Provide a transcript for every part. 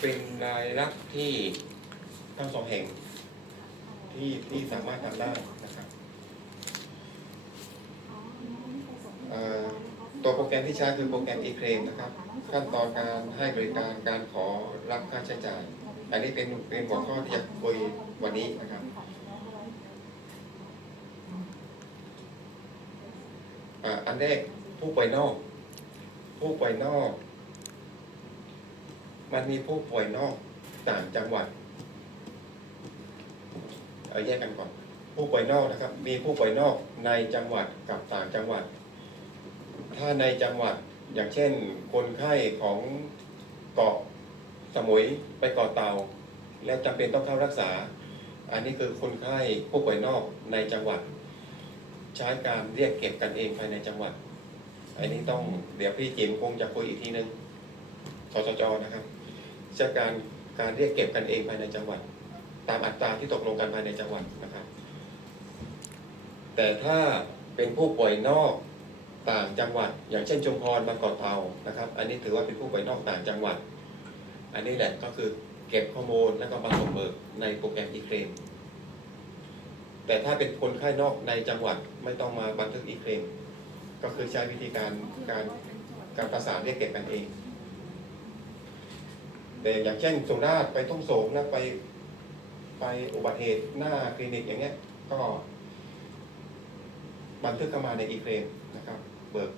เป็นรายรับที่ทั้งสองแห่งที่ที่สามารถทำได้นะครับตัวโปรแกรมที่ใช้คือโปรแกรม e-claim นะครับ ขั้นตอนการให้บริการการขอรับค่าใช้จ่าย อันนี้เป็นเป็นหัวข้อที่จะคุยวันนี้นะครับอันแรกผู้ป่วยนอก ผู้ป่วยนอก มันมีผู้ป่วยนอกต่างจังหวัดเอาแยกกันก่อน ผู้ป่วยนอกนะครับ มีผู้ป่วยนอกในจังหวัดกับต่างจังหวัด ถ้าในจังหวัดอย่างเช่น คนไข้ของเกาะสมุยไปเกาะเต่าแล้วจำเป็นต้องเข้ารักษา อันนี้คือคนไข้ผู้ป่วยนอกในจังหวัด ใช้การเรียกเก็บกันเองภายในจังหวัดอันนี้ต้องเดี๋ยวพี่จิมคงจะคุยอีกทีนึงสสจนะครับ ใช้การการเรียกเก็บกันเองภายในจังหวัด ตามอัตราที่ตกลงกันภายในจังหวัดนะครับ แต่ถ้าเป็นผู้ป่วยนอกต่างจังหวัด อย่างเช่น ชุมพรบางกอกเทานะครับ อันนี้ถือว่าเป็นผู้ป่วยนอกต่างจังหวัด อันนี้แหละก็คือเก็บข้อมูลแล้วก็มาส่งเบิกในโปรแกรม e-claim แต่ถ้าเป็นคนไข้นอกในจังหวัดไม่ต้องมาบันทึก e-claim ก็คือใช้วิธีการการการประสานเรียกเก็บกันเอง แต่อย่างเช่นสุราษฎร์ไปทุ่งสงแล้วไป ไปอุบัติเหตุหน้าคลินิกอย่างเงี้ย ก็ บันทึกเข้ามาใน e-claim นะครับ เบิก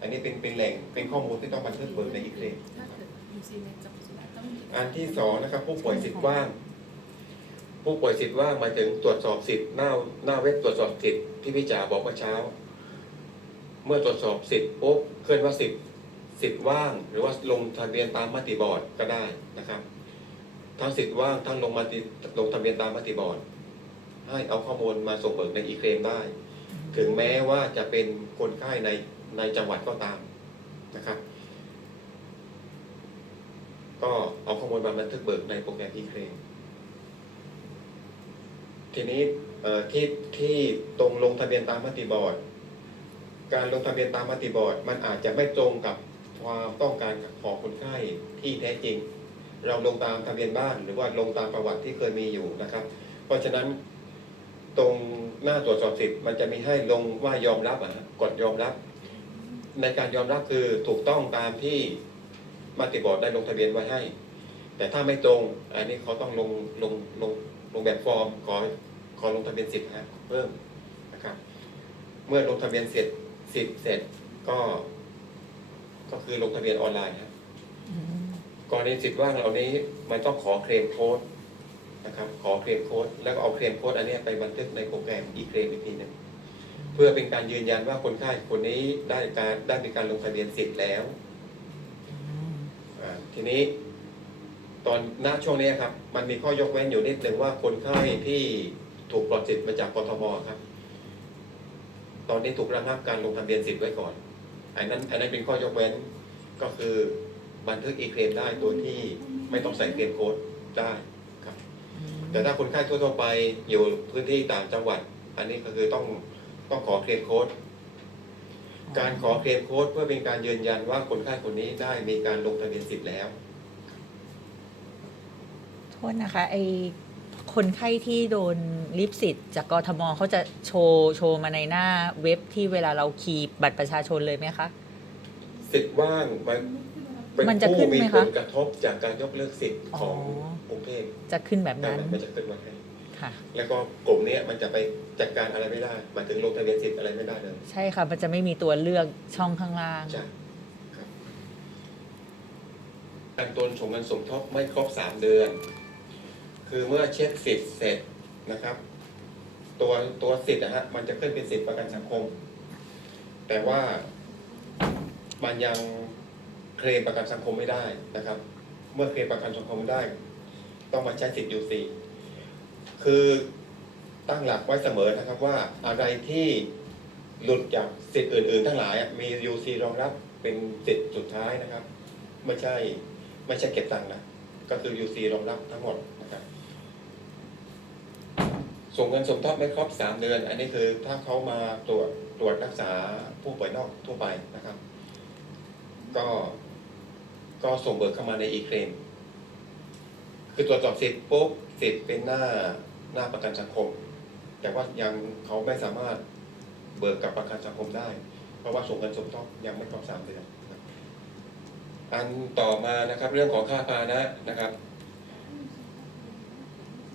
อันนี้เป็นเป็นแหล่งเป็นข้อมูลที่ต้องบันทึกเบิกใน e-claim ถ้าเกิดยูซีในจับสุดต้องมีอันที่สองนะครับ ผู้ป่วยสิทธิ์ว่าง ผู้ป่วยสิทธิ์ว่างหมายถึงตรวจสอบสิทธิ์หน้าหน้าเว็บตรวจสอบสิทธิ์ที่พี่จ๋าบอกเมื่อเช้า เมื่อตรวจสอบสิทธิ์ปุ๊บเคลื่อนว่าสิทธิ์ สิทธิ์ว่างหรือว่าลงทะเบียนตามมติบอร์ดก็ได้นะครับทั้งสิทธิ์ว่างทั้งลงมาติลงทะเบียนตามมติบอร์ดให้เอาข้อมูลมาส่งเบิกในอีเคลมได้ ถึงแม้ว่าจะเป็นคนไข้ในในจังหวัดก็ตามนะครับ ก็เอาข้อมูลมาบันทึกเบิกในโปรแกรม e-claim ทีนี้ที่ที่ตรงลงทะเบียนตามมติบอร์ด การลงทะเบียนตามมติบอร์ด มันอาจจะไม่ตรงกับ ความต้องการของคนไข้ที่แท้จริง เราลงตามทะเบียนบ้านหรือว่าลงตามประวัติที่เคยมีอยู่นะครับ เพราะฉะนั้นตรงหน้าตรวจสอบสิทธิ์มันจะมีให้ลงว่ายอมรับอะกดยอมรับ ในการยอมรับคือถูกต้องตามที่มติบอร์ดได้ลงทะเบียนไว้ให้ แต่ถ้าไม่ตรง อันนี้เขาต้องลงลงลงลงแบบฟอร์มขอขอลงทะเบียนสิทธิ์ฮะเพิ่มนะครับ เมื่อลงทะเบียนเสร็จสิทธิ์เสร็จก็ ก็คือลงทะเบียนออนไลน์ครับกรณีสิทธิ์ว่างเหล่านี้มันต้องขอเคลมโค้ดนะครับขอเคลมโค้ดแล้วก็เอาเคลมโค้ดอันเนี้ยไปบันทึกในโปรแกรม e-claim อีกทีหนึงเพื่อเป็นการยืนยันว่าคนไข้คนนี้ได้การได้มีการลงทะเบียนสิทธิ์แล้วอ่าทีนี้ตอนหน้าช่วงนี้ครับ มันมีข้อยกเว้นอยู่นิดหนึ่งว่าคนไข้ที่ถูกปลดสิทธิ์มาจากกทมครับ ตอนนี้ถูกระงับการลงทะเบียนสิทธิ์ไว้ก่อน อันนั้นอันนั้นเป็นข้อยกเว้นก็คือบันทึกอีเคลมได้โดยที่ไม่ต้องใส่เคลมโค้ดได้ครับ แต่ถ้าคนไข้ทั่วๆไปอยู่พื้นที่ต่างจังหวัด อันนี้ก็คือต้องต้องขอเคลมโค้ดการขอเคลมโค้ดเพื่อเป็นการยืนยันว่าคนไข้คนนี้ได้มีการลงทะเบียนสิทธิ์แล้วโทษนะคะไอ คนไข้ที่โดนลิฟต์สิทธิ์จากกทมเขาจะโชว์โชว์มาในหน้าเว็บที่เวลาเราคีย์บัตรประชาชนเลยไหมคะ สิทธิ์ว่างมันเป็นมันจะขึ้ผู้นมีไหมผคะลกระทบจากการยกเลิกสิทธิ์ของอ๋อกรุงเทพจะขึ้นแบบนั่นนั้นแหละมันจะขึ้นมาให้ค่ะ แล้วก็กลุ่มเนี้ยมันจะไปจัดการอะไรไม่ได้หมายถึงลงทะเบียนสิทธิ์อะไรไม่ได้เลยใช่ค่ะ มันจะไม่มีตัวเลือกช่องข้างล่าง ใช่ครับการตนส่งเงินสมทบไม่ครบสามเดือน คือเมื่อเช็คสิทธิ์เสร็จนะครับ ตัวตัวสิทธิ์นะฮะมันจะขึ้นเป็นสิทธิ์ประกันสังคม แต่ว่ามันยังเคลมประกันสังคมไม่ได้นะครับ เมื่อเคลมประกันสังคมไม่ได้ ต้องมาใช้สิทธิ์ UC คือตั้งหลักไว้เสมอนะครับว่าอะไรที่หลุดจากสิทธิ์อื่น ๆ ทั้งหลายอะมี UC รองรับเป็นสิทธิ์สุดท้ายนะครับ ไม่ใช่ไม่ใช่เก็บตังค์นะ ก็คือ UC รองรับทั้งหมดนะครับ ส่งเงินสมทบไม่ครบ 3 เดือน อันนี้คือถ้าเขามาตรวจตรวจรักษาผู้ป่วยนอกทั่วไปนะครับ ก็ก็ส่งเบิกเข้ามาใน e-claim คือตรวจสอบสิทธิ์ปุ๊บสิทธิ์เป็นหน้าหน้าประกันสังคม แต่ว่ายังเขาไม่สามารถเบิกกับประกันสังคมได้ เพราะว่าส่งเงินสมทบยังไม่ครบสามเดือนอันต่อมานะครับ เรื่องของค่าพานะนะครับ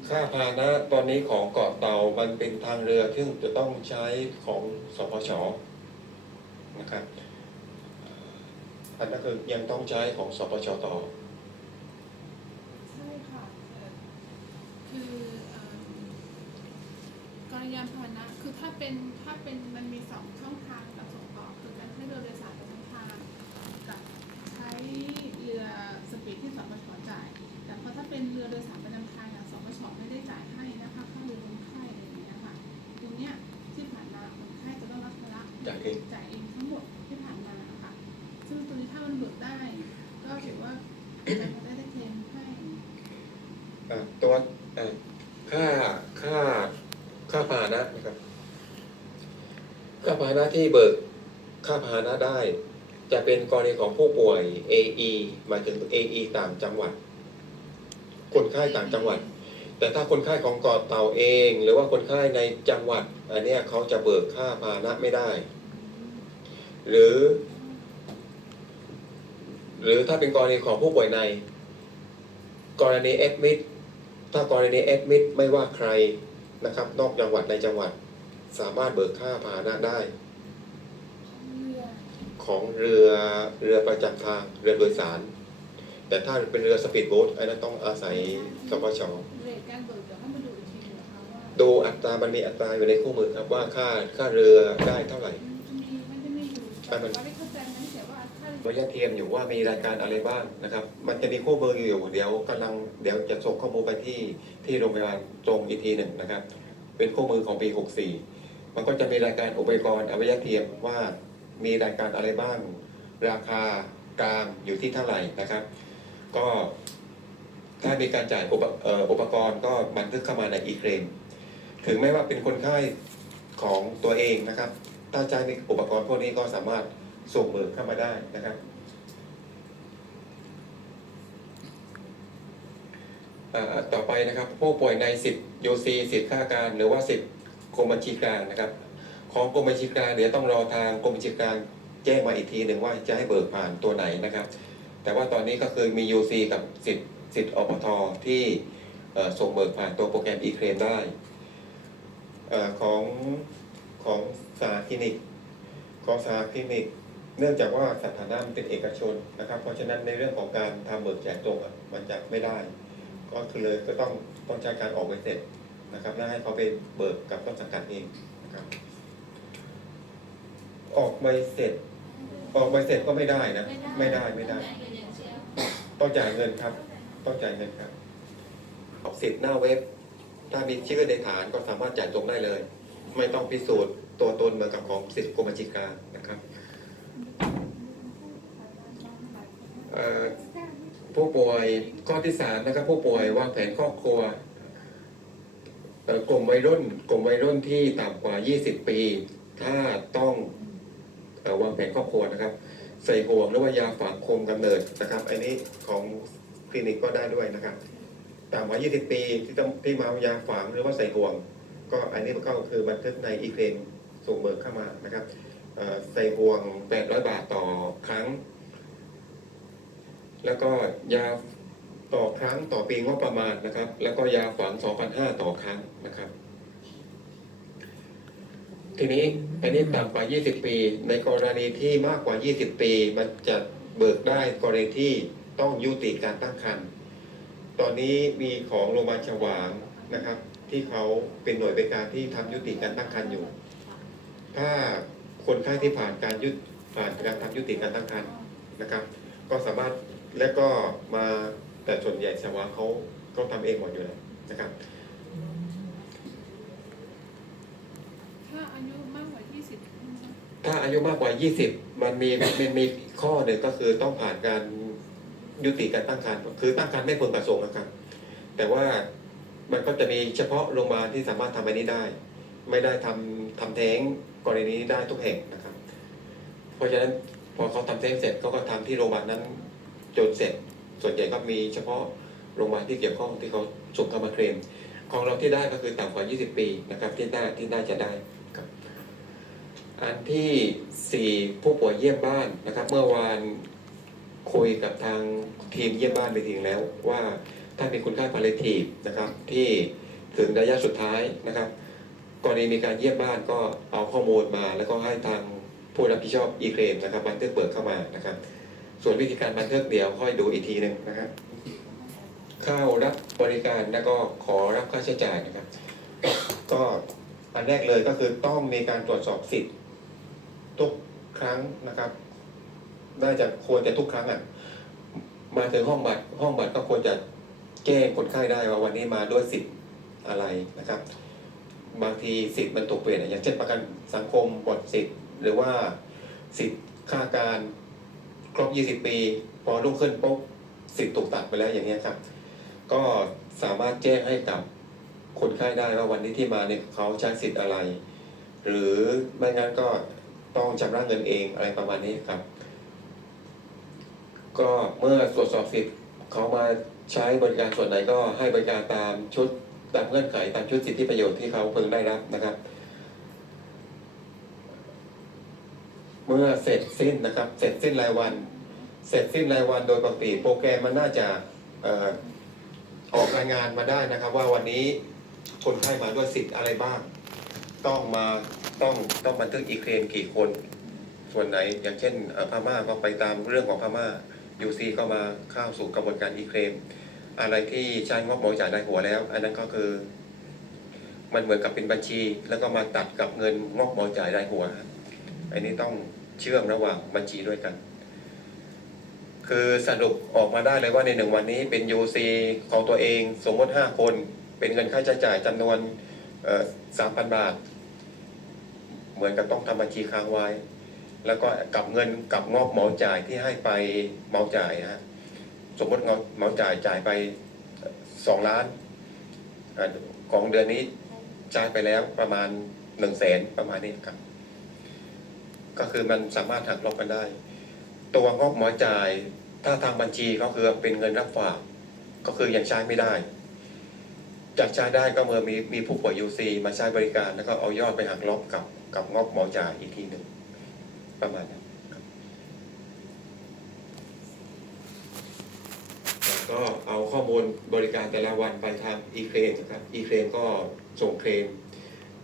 ค่าพาหนะตอนนี้ของเกาะเต่ามันเป็นทางเรือซึ่งจะต้องใช้ของสพชนะครับอันนั้นคือยังต้องใช้ของสพชต่อ ใช่ค่ะคือเอิ่มกรยานพาหนะคือถ้าเป็นถ้าเป็นมันมีสองช่องทาง ตัวค่าค่าค่าพาหนะนะครับ ค่าพาหนะที่เบิกค่าพาหนะได้ จะเป็นกรณีของผู้ป่วย AE หมายถึง AE ต่างจังหวัด คนไข้ต่างจังหวัด แต่ถ้าคนไข้ของเกาะเต่าเอง หรือว่าคนไข้ในจังหวัด อันนี้เขาจะเบิกค่าพาหนะไม่ได้ หรือ หรือถ้าเป็นกรณีของผู้ป่วยใน กรณีแอดมิดถ้ากรณีแอดมิดไม่ว่าใครนะครับ นอกจังหวัดในจังหวัดสามารถเบิกค่าพาหนะได้ ของเรือเรือประจำทางเรือโดยสาร แต่ถ้าเป็นเรือสปีดโบ๊ทอันนั้นต้องอาศัยสปชเรทการเบิกเดี๋ยวให้มาดูอีกทีนะคะว่าดูอัตรามันมีอัตราอยู่ในคู่มือครับว่าค่าค่าเรือได้เท่าไหร่ มันจะมีมันจะมีอยู่แต่ว่าไม่เข้าใจมันเสียว่าถ้า ระยะเทียมอยู่ว่ามีรายการอะไรบ้างนะครับ มันจะมีคู่มือร์อยู่เดี๋ยวกำลังเดี๋ยวจะส่งข้อมูลไปที่ที่โรงพยาบาลตรงอีกทีหนึ่งนะครับ เป็นคู่มือของปี 64 มันก็จะมีรายการอุปกรณ์อวัยวะเทียมว่ามีรายการอะไรบ้าง ราคากลางอยู่ที่เท่าไหร่นะครับ ก็ถ้ามีการจ่ายอุปเอ่ออุปกรณ์ก็บันทึกเข้ามาในอีเครมถึงแม้ว่าเป็นคนไข้ของตัวเองนะครับ ถ้าใช้อุปกรณ์พวกนี้ก็สามารถ ส่งเบิกเข้ามาได้นะครับต่อไปนะครับ ผู้ป่วยในสิทธิ์ยูซีสิทธิ์ข้าราชการ หรือว่าสิทธิ์กรมบัญชีกลางนะครับ ของกรมบัญชีกลางเดี๋ยวต้องรอทางกรมบัญชีกลางแจ้งมาอีกทีหนึ่งว่าจะให้เบิกผ่านตัวไหนนะครับ แต่ว่าตอนนี้ก็คือมี UC กับสิทธิ์สิทธิ์อปทที่ส่งเบิกผ่านตัวโปรแกรม e-claim ได้ของของสาคลินิก ของสาคลินิก เนื่องจากว่าสถานะมันเป็นเอกชนนะครับ เพราะฉะนั้นในเรื่องของการทำเบิกแจกตรงอะมันจะไม่ได้ ก็คือเลยก็ต้องต้องใช้การออกใบเสร็จนะครับแล้วให้เขาไปเบิกกับต้นสังกัดเองนะครับออกใบเสร็จ ออกใบเสร็จก็ไม่ได้นะ ไม่ได้ไม่ได้ ต้องจ่ายเงินครับ ต้องจ่ายเงินครับออกสิทธิ์หน้าเว็บ ถ้ามีชื่อในฐานก็สามารถจ่ายตรงได้เลย ไม่ต้องพิสูจน์ตัวตนเหมือนกับของสิทธิ์กรมบัญชีกลางนะครับเอ่อ ผู้ป่วยข้อที่สามนะครับผู้ป่วยวางแผนครอบครัวกลุ่มวัยรุ่น กลุ่มวัยรุ่นที่ต่ำกว่า 20 ปี ถ้าต้องอวางแผนครอบครัวนะครับ ใส่ห่วงหรือว่ายาฝังคมกำเนิดนะครับ อันนี้ของคลินิกก็ได้ด้วยนะครับ ต่ำกว่า 20 ปีที่ต้องที่มาายาฝังหรือว่าใส่ห่วง ก็อันนี้ก็คือบันทึกในอีเคลส่งเบิกเข้ามานะครับใส่ห่วง 800 บาทต่อครั้ง แล้วก็ยาต่อครั้งต่อปีงบประมาณนะครับ แล้วก็ยาฝัง2,500 ต่อครั้งนะครับ ทีนี้อันนี้ต่ำกว่า 20 ปี ในกรณีที่มากกว่า 20 ปี มันจะเบิกได้กรณีที่ต้องยุติการตั้งครรภ์ตอนนี้มีของโรงพยาบาลฉวางนะครับ ที่เขาเป็นหน่วยบริการที่ทำยุติการตั้งครรภ์อยู่ ถ้าคนไข้ที่ผ่านการยุติผ่านการทำยุติการตั้งครรภ์นะครับ ก็สามารถ และก็มาแต่ส่วนใหญ่ฉวาเขาก็ทำเองหมดอยู่แล้วนะครับ ถ้าอายุมากกว่า 20 ถ้าอายุมากกว่า 20 มันมีมันมีข้อหนึ่งก็คือต้องผ่านการยุติการตั้งครรภ์คือตั้งครรภ์ไม่พึงประสงค์นะครับ แต่ว่ามันก็จะมีเฉพาะโรงพยาบาลที่สามารถทำอันนี้ได้ ไม่ได้ทำทำแท้งกรณีนี้ได้ทุกแห่งนะครับ เพราะฉะนั้นพอเขาทำแท้งเสร็จเขาก็ทำที่โรงพยาบาลนั้น จนเสร็จ ส่วนใหญ่ก็มีเฉพาะโรงพยาบาลที่เกี่ยวข้องที่เขาส่งเข้ามาเคลมของเราที่ได้ก็คือต่ำกว่า 20 ปีนะครับที่ได้ที่น่าจะได้ครับอันที่สี่ผู้ป่วยเยี่ยมบ้านนะครับ เมื่อวานคุยกับทางทีมเยี่ยมบ้านไปทีแล้ว ว่าถ้ามีคุณค่าพาเลทีฟนะครับ ที่ถึงระยะสุดท้ายนะครับกรณีมีการเยี่ยมบ้านก็เอาข้อมูลมา แล้วก็ให้ทางผู้รับผิดชอบอีเคลมนะครับบันทึกเบิกเข้ามานะครับ ส่วนวิธีการบันทึกเดี๋ยวค่อยดูอีกทีหนึ่งนะครับเข้ารับบริการแล้วก็ขอรับค่าใช้จ่ายนะครับ ก็อันแรกเลยก็คือต้องมีการตรวจสอบสิทธิ์ทุกครั้งนะครับ น่าจะควรจะทุกครั้งอะ มาถึงห้องบัตรห้องบัตรก็ควรจะแจ้งคนไข้ได้ว่าวันนี้มาด้วยสิทธิ์อะไรนะครับ บางทีสิทธิ์มันตกเปลี่ยนอะอย่างเช่นประกันสังคมหมดสิทธิ์ หรือว่าสิทธิ์ค่าการ ครบ 20 ปี พอลุกขึ้นปุ๊บสิทธิ์ถูกตัดไปแล้วอย่างเงี้ยครับ ก็สามารถแจ้งให้กับคนไข้ได้ว่าวันนี้ที่มาเนี่ยเขาใช้สิทธิ์อะไร หรือไม่งั้นก็ต้องชำระเงินเองอะไรประมาณนี้ครับ ก็เมื่อตรวจสอบสิทธิ์เขามาใช้บริการส่วนไหนก็ให้บริการตามชุดตามเงื่อนไขตามชุดสิทธิประโยชน์ที่เขาเพึงได้รับนะครับ มื่อเสร็จสิ้นนะครับ เสร็จสิ้นรายวัน เสร็จสิ้นรายวันโดยปกติโปรแกรมมันน่าจะออกรายงานมาได้นะครับ ว่าวันนี้คนไข้มาด้วยสิทธิ์อะไรบ้าง ต้องมาต้องต้องบันทึกอีเคลมกี่คน ส่วนไหนอย่างเช่นพม่าก็ไปตามเรื่องของพม่ายูซีก็มาเข้าสู่กระบวนการอีเคลมอะไรที่ใช้งบหมาจ่ายรายหัวแล้ว อันนั้นก็คือ มันเหมือนกับเป็นบัญชี แล้วก็มาตัดกับเงินงบหมาจ่ายรายหัว อันนี้ต้อง เชื่อมระหว่างบัญชีด้วยกัน คือสรุปออกมาได้เลยว่าในหนึ่งวันนี้เป็น UC ของตัวเองสมมติ 5 คน เป็นเงินค่าใช้จ่ายจำนวนสามพันบาท เหมือนกับต้องทำบัญชีค้างไว้ แล้วก็กับเงินกับงบเหมาจ่ายที่ให้ไปเหมาจ่ายฮะสมมติเงาเหมาจ่ายจ่ายไปสองล้านของเดือนนี้จ่ายไปแล้วประมาณหนึ่งแสนประมาณนี้ครับ ก็คือมันสามารถหักลบกันได้ ตัวงบหมอจ่าย ถ้าทางบัญชีเขาคือเป็นเงินรับฝาก ก็คือยังใช้ไม่ได้จะใช้ได้ก็เมื่อมีมีผู้ป่วย UC มาใช้บริการแล้วก็เอายอดไปหักลบกับกับงบหมอจ่ายอีกทีหนึ่งประมาณนั้นแล้วก็เอาข้อมูลบริการแต่ละวันไปทำ e-claim นะครับ e-claim ก็ส่งเคลม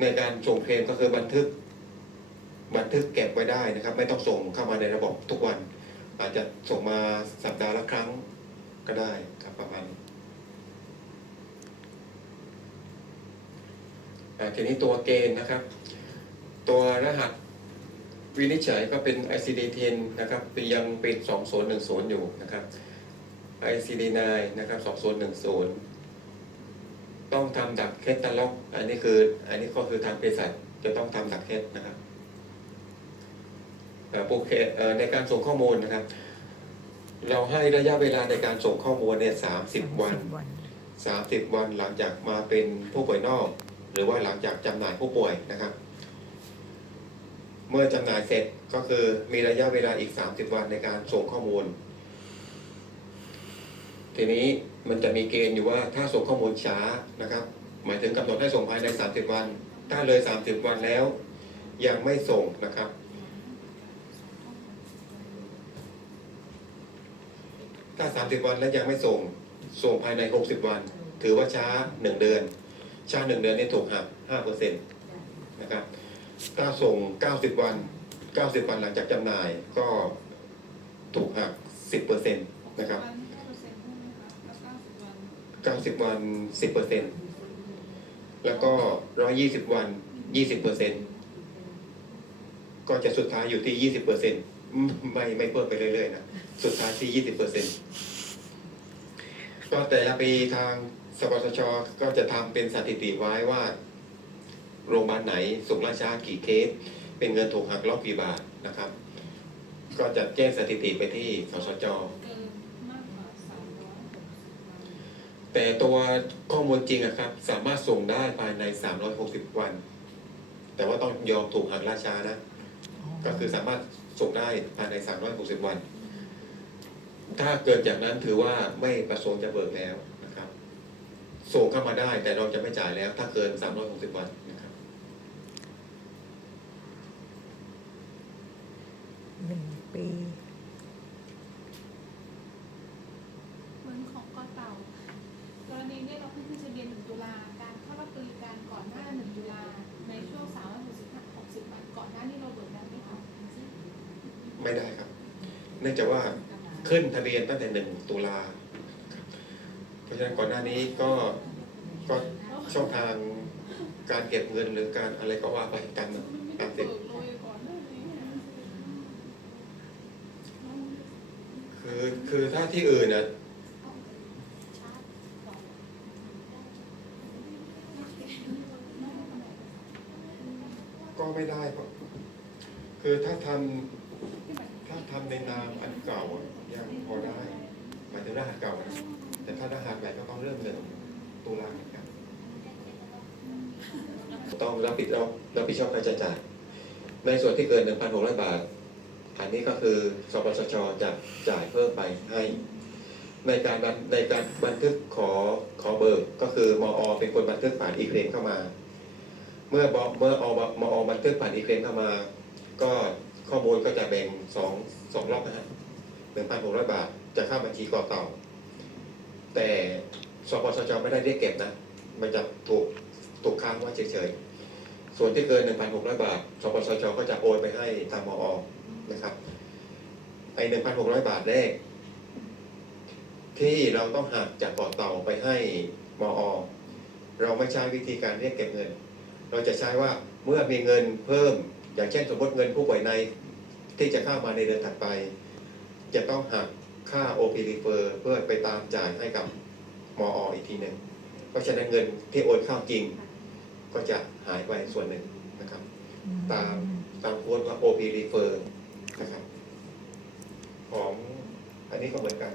ในการส่งเคลมก็คือบันทึก บันทึกเก็บไว้ได้นะครับ ไม่ต้องส่งเข้ามาในระบบทุกวัน อาจจะส่งมาสัปดาห์ละครั้งก็ได้ครับประมาณนี้ทีนี้ตัวเกณฑ์นะครับ ตัวรหัสวินิจฉัยก็เป็น ICD-10 นะครับป็นยังเป็น 2010 อยู่นะครับ ICD-9 นะครับ 2010 ต้องทำดักเคสตาล็อก อันนี้คืออันนี้ก็คือทางเภสัชจะต้องทำดักเคสนะครับ โปรเคเอ่อในการส่งข้อมูลนะครับ เราให้ระยะเวลาในการส่งข้อมูลเนี่ยสามสิบวันสามสิบวันหลังจากมาเป็นผู้ป่วยนอก หรือว่าหลังจากจำหน่ายผู้ป่วยนะครับ เมื่อจำหน่ายเสร็จก็คือมีระยะเวลาอีกสามสิบวันในการส่งข้อมูล ทีนี้มันจะมีเกณฑ์อยู่ว่าถ้าส่งข้อมูลช้านะครับ หมายถึงกำหนดให้ส่งภายในสามสิบวัน ถ้าเลยสามสิบวันแล้ว ยังไม่ส่งนะครับ ถ้า 30 วันแล้วยังไม่ส่ง ส่งภายใน 60 วัน ถือว่าช้า 1 เดือน ช้า 1 เดือนนี่ถูกหัก5%นะครับ ถ้าส่ง 90 วัน 90 วันหลังจากจำหน่ายก็ถูกหัก 10%นะครับ 90 วัน 10%แล้วก็ 120 วัน 20%ก็จะสุดท้ายอยู่ที่ 20% ไม่ไม่เพิ่มไปเรื่อยๆนะสุดท้ายที่20%ก็แต่ละปีทางสปสชก็จะทำเป็นสถิติไว้ว่า โรงพยาบาลไหนส่งราชากี่เคส เป็นเงินถูกหักลบกี่บาทนะครับ ก็จะแจ้งสถิติไปที่สสจเกินมากกว่าสามร้อยหกสิบวันแต่ตัวข้อมูลจริงอะครับ สามารถส่งได้ภายใน 360 วัน แต่ว่าต้องยอมถูกหักราชานะ ก็คือสามารถ ส่งได้ภายใน 360 วัน ถ้าเกิดจากนั้นถือว่าไม่ประสงค์จะเบิกแล้วนะครับ ส่งเข้ามาได้แต่เราจะไม่จ่ายแล้ว ถ้าเกิน 360 วันนะครับหนึ่งปี เหมือนของกอเต่ากรณีนี้เราเพิ่งขึ้นทะเบียนหนึ่งตุลาการเข้ารับบริการก่อนหน้าหนึ่งตุลาในช่วงสามร้อยหกสิบห้าหกสิบวันก่อนหน้านี้เราเบิกได้ไหมคะ ไม่ได้ครับ เนื่องจากว่าขึ้นทะเบียนตั้งแต่หนึ่งตุลาครับเพราะฉะนั้นก่อนหน้านี้ก็ก็ช่องทางการเก็บเงินหรือการอะไรก็ว่าไปตามนั้นตามสิเบิกเลยก่อนหน้านี้คือคือถ้าที่อื่นน่ะก็ไม่ได้เพราะคือถ้าทำถ้าทำในนามอันเก่าอะยังพอได้หมายถึงรหัสเก่านะแต่ถ้ารหัสใหม่ก็ต้องเริ่มหนึ่ง ตุลาเหมือนกันต้องรับผิดชอบรับผิดชอบค่าใช้จ่าย ในส่วนที่เกิน 1,600 บาท อันนี้ก็คือสปสชจะจ่ายเพิ่มไปให้ ในการในการบันทึกขอขอเบิกก็คือมอ เป็นคนบันทึกผ่านอีเคลมเข้ามา เมื่อบเมื่ออมอบันทึกผ่านอีเคลมเข้ามา ก็ข้อมูลก็จะแบ่งสองสองรอบนะฮะ1,600บาทจะเข้าบัญชีก่อเต่า แต่ สปสชไม่ได้เรียกเก็บนะ มันจะถูกถูกค้างไว้เฉยๆ ส่วนที่เกิน 1,600 บาท สปสชก็จะโอนไปให้ทางมอนะครับ ไอ้ 1,600 บาทแรก ที่เราต้องหักจากก่อเต่าไปให้มอ เราไม่ใช้วิธีการเรียกเก็บเงิน เราจะใช้ว่าเมื่อมีเงินเพิ่ม อย่างเช่นสมมติเงินผู้ป่วยในที่จะเข้ามาในเดือนถัดไป จะต้องหักค่า OP refer เพื่อไปตามจ่ายให้กับ มออีกทีหนึ่งเพราะฉะนั้นเงินที่โอนเข้าจริง ก็จะหายไปส่วนหนึ่งนะครับ ตามตามโค้ดว่า OP refer นะครับ ของอันนี้ก็เหมือนกัน